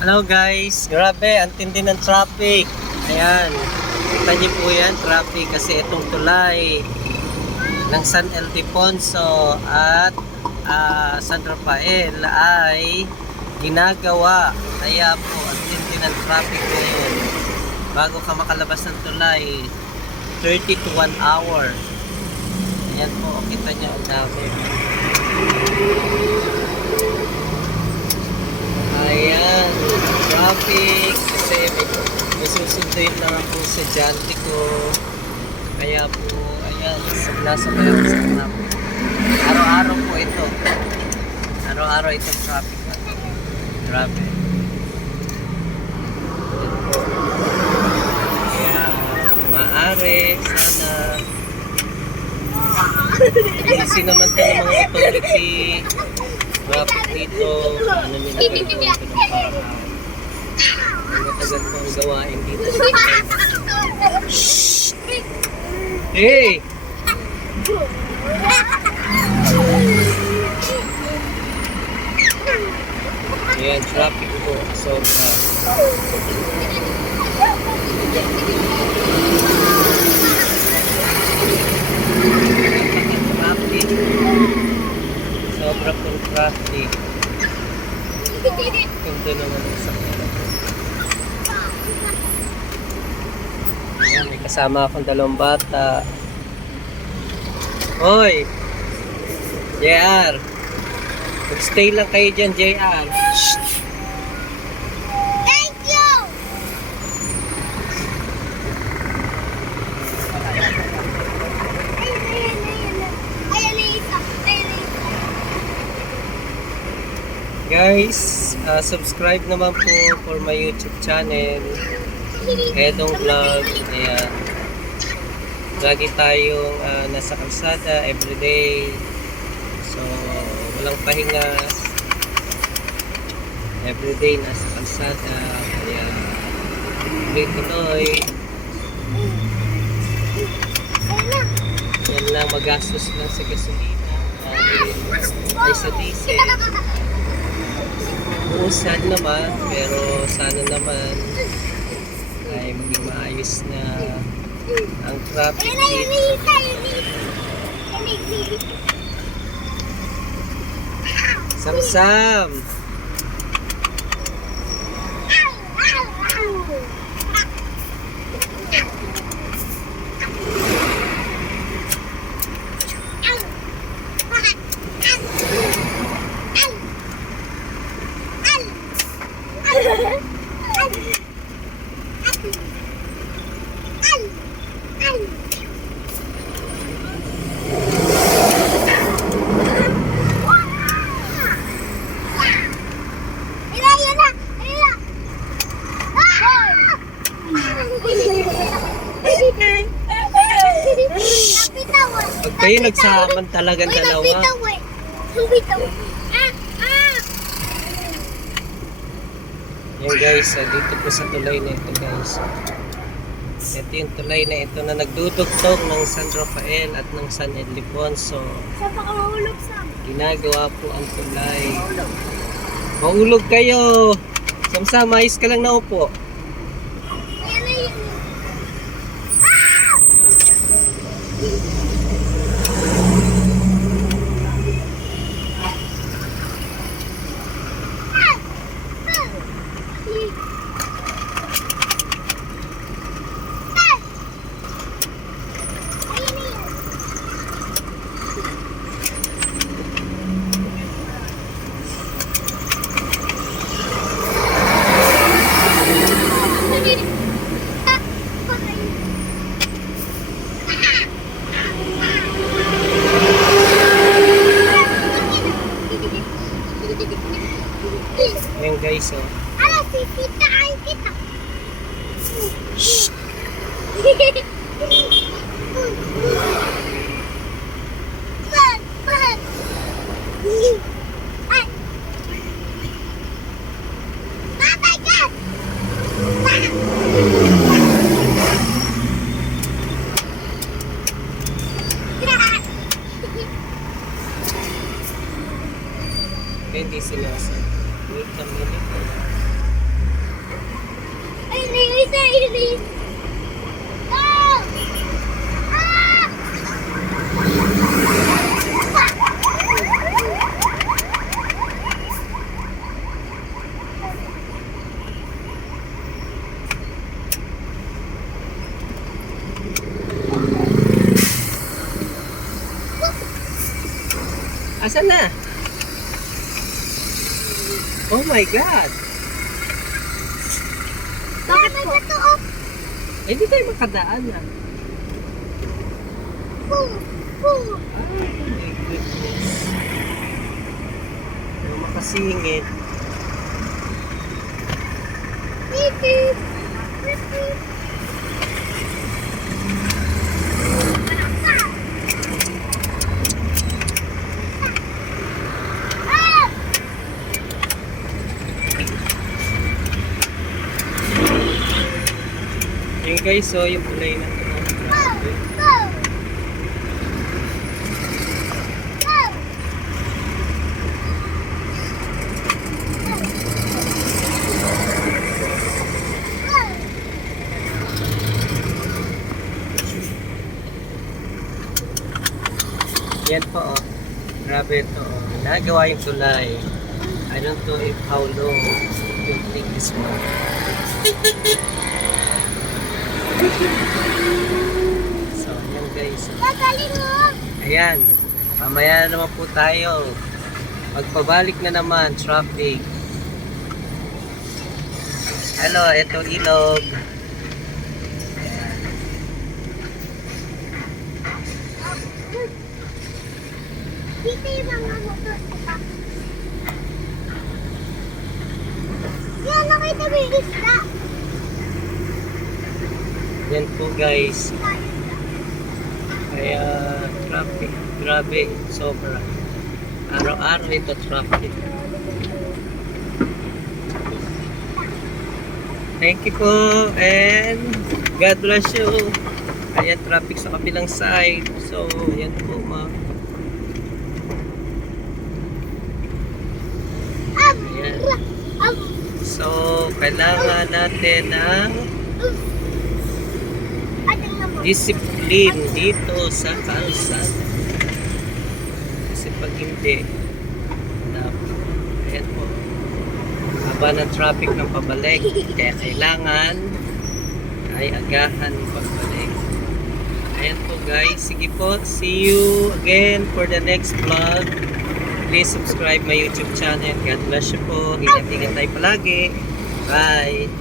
Hello guys, grabe, ang tindi ng traffic. Ayan, kita niyo po yan, traffic kasi itong tulay ng San Ildefonso at San Rafael ay ginagawa. Kaya po, ang tindi ng traffic ngayon. Bago ka makalabas ng tulay, 30 to 1 hour. Ayan po, kita niyo ang dami. Ayan, traffic kasi may susunduin lang ako sa estudyante ko. Kaya po, ayan, sabla-sabla ako sa traffic. Araw-araw po ito. Araw-araw itong traffic. Grabe. Kaya, maaari, sana. Easy naman ito ng mga authority. Traffic dito, ano nila dito ng parang matagal po ang gawain dito. Shhh! Hey! Ayan, traffic po. Sobra. Traffic. Sobra pong traffic. Ganda naman ang sakyan. Ayan, may kasama akong dalawang bata. Hoy! JR! Mag-stay lang kayo dyan, JR. Shhh! Thank you! Ayan na isa. Guys, subscribe naman po for my YouTube channel. Edong Vlog. Ayan. Lagi tayong nasa kalsada everyday. So, walang pahinga. Everyday nasa kalsada. Ayan. Tuloy-tuloy. Yan lang, magastos lang sa gasolina. Ay sa diesel. Uusad naman, pero sana naman ay maging maayos na ang traffic dito. Sam-sam! Pag kayo nagsaman talagang dalawa. Yan guys, dito po sa tulay na ito guys. Ito yung tulay na ito na nagdudugtong ng San Rafael at ng San Ildefonso. Ginagawa po ang tulay. Mahulog kayo! Samsam, ayos ka lang na upo. Ayan guys, oh. Sisitaan kita. Shhh! Ay. Bye-bye, guys. Hindi sila. Wait a minute. Ini. Oh! Ah! Asan na? Oh my God! Bakit po? Ito, oh. Eh, hindi tayo makadaan na. Poo! Poo! Ay, my goodness. Ano makasingit? Pipi! Pipi! Ah! Yung guys, so yung kulay na ito. Grabe. Go! Go! Go! Yan po, oh. Grabe ito, oh. Nagawa yung tulay. I don't know if how long it will take this one. So, yan guys. Magaling mo! Ayan. Mamaya na naman po tayo. Magpabalik na naman, traffic. Hello, ito ilog. Ayan. Dito yung mga motor, diba? Yan, nakita mo yung isda. Yan po guys. Kaya traffic. Grabe, sobra. Araw-araw ito traffic. Thank you po and God bless you. Ayan traffic sa kabilang side. So, yan po ma. Ayan. So, kailangan natin ng discipline dito sa kalsada. Kasi pag hindi, ayan po, haba ng traffic ng pabalik. Kaya kailangan ay agahan yung pagbalik. Ayan po guys, sige po, see you again for the next vlog. Please subscribe my YouTube channel. God bless you po. Ingat-ingat tayo palagi. Bye!